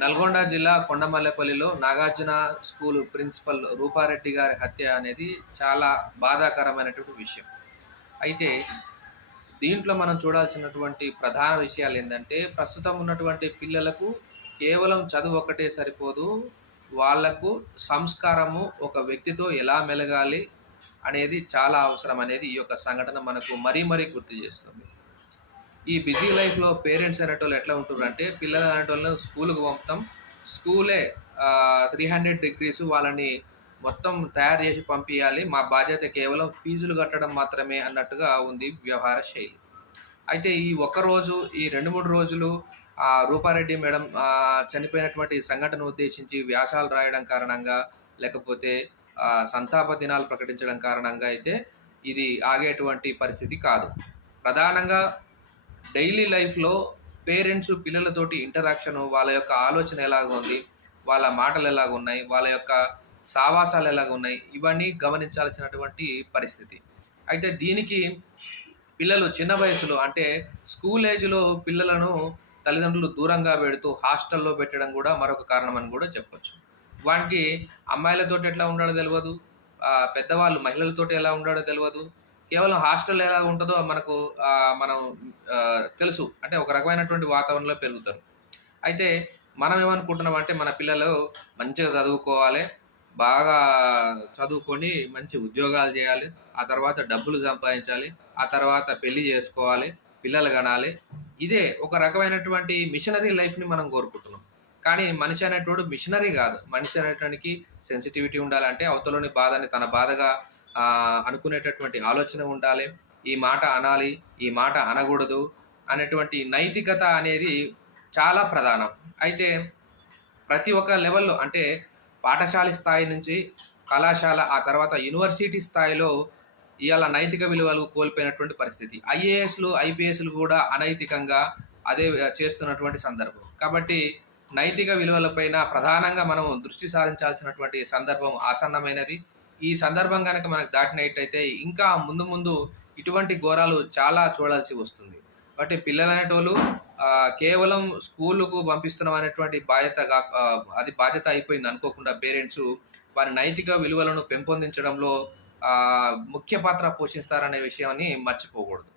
నల్గొండ జిల్లా కొండమల్లేపల్లిలో Nagarjuna school principal Rupa Reddy గారి హత్య అనేది చాలా బాధాకరమైనటువంటి విషయం. అయితే దీంట్లో మనం చూడాల్సినటువంటి ప్రధాన విషయాలు ఏంటంటే, ప్రస్తుతం ఉన్నటువంటి పిల్లలకు కేవలం చదువు ఒక్కటే సరిపోదు. వాళ్లకు సంస్కారము, ఒక వ్యక్తితో ఎలా మెలగాలి అనేది చాలా అవసరం అనేది ఈ యొక్క సంఘటన మనకు మరీ మరీ గుర్తు చేస్తుంది. ఈ బిజీ లైఫ్‌లో పేరెంట్స్ అనేటోళ్ళు ఎట్లా ఉంటుర్రంటే, పిల్లలు అనేటోళ్ళని స్కూలుకి పంపుతాం. స్కూలే 300 డిగ్రీస్ వాళ్ళని మొత్తం తయారు చేసి పంపియాలి. మా బాధ్యత కేవలం ఫీజులు కట్టడం మాత్రమే అన్నట్టుగా ఉంది వ్యవహార శైలి. అయితే ఈ ఒక్కరోజు, ఈ 2, 3 రోజులు రూపారెడ్డి మేడం చనిపోయినటువంటి సంఘటన ఉద్దేశించి వ్యాసాలు రాయడం కారణంగా, లేకపోతే సంతాప దినాలు ప్రకటించడం కారణంగా అయితే ఇది ఆగేటువంటి పరిస్థితి కాదు. ప్రధానంగా డైలీ లైఫ్‌లో పేరెంట్స్ పిల్లలతోటి ఇంటరాక్షను, వాళ్ళ యొక్క ఆలోచన ఎలాగుంది, వాళ్ళ మాటలు ఎలాగున్నాయి, వాళ్ళ యొక్క సావాసాలు ఎలాగున్నాయి, ఇవన్నీ గమనించాల్సినటువంటి పరిస్థితి. అయితే దీనికి పిల్లలు చిన్న వయసులో అంటే స్కూల్ ఏజ్‌లో పిల్లలను తల్లిదండ్రులు దూరంగా పెడుతూ హాస్టల్‌లో పెట్టడం కూడా మరొక కారణం అని కూడా చెప్పొచ్చు. వానికి అమ్మాయిలతోటి ఎట్లా ఉండాలో తెలవదు. పెద్దవాళ్ళు మహిళలతోటి ఎలా ఉండాలో తెలవదు. కేవలం హాస్టల్ ఎలా ఉంటదో మనకు మనం తెలుసు. అంటే ఒక రకమైనటువంటి వాతావరణంలో పెరుగుతారు. అయితే మనం ఏమనుకుంటున్నామంటే, మన పిల్లలు మంచిగా చదువుకోవాలి, బాగా చదువుకొని మంచి ఉద్యోగాలు చేయాలి, ఆ తర్వాత డబ్బులు సంపాదించాలి, ఆ తర్వాత పెళ్లి చేసుకోవాలి, పిల్లలు కనాలి. ఇదే ఒక రకమైనటువంటి మిషనరీ లైఫ్‌ని మనం కోరుకుంటున్నాం. కానీ మనిషి అనేటోడు మిషనరీ కాదు. మనిషి అనేటానికి సెన్సిటివిటీ ఉండాలంటే అవతలోని బాధని తన బాధగా అనుకునేటటువంటి ఆలోచన ఉండాలి. ఈ మాట అనాలి, ఈ మాట అనకూడదు అనేటువంటి నైతికత అనేది చాలా ప్రధానం. అయితే ప్రతి ఒక్క లెవెల్‌లో అంటే పాఠశాల స్థాయి నుంచి కళాశాల, ఆ తర్వాత యూనివర్సిటీ స్థాయిలో ఇయాల నైతిక విలువలు కోల్పోయినటువంటి పరిస్థితి. ఐఏఎస్‌లు, ఐపీఎస్‌లు కూడా అనైతికంగా అదే చేస్తున్నటువంటి సందర్భం. కాబట్టి నైతిక విలువలపైన ప్రధానంగా మనం దృష్టి సారించాల్సినటువంటి సందర్భం ఆసన్నమైనది. ఈ సందర్భం గనక మనకు దాటినట్టయితే ఇంకా ముందు ముందు ఇటువంటి ఘోరాలు చాలా చూడాల్సి వస్తుంది. కాబట్టి పిల్లలనేటోళ్ళు కేవలం స్కూలుకు పంపిస్తున్నాం అనేటువంటి అది బాధ్యత అయిపోయింది అనుకోకుండా పేరెంట్సు వారి నైతిక విలువలను పెంపొందించడంలో ముఖ్య పాత్ర పోషిస్తారనే విషయాన్ని మర్చిపోకూడదు.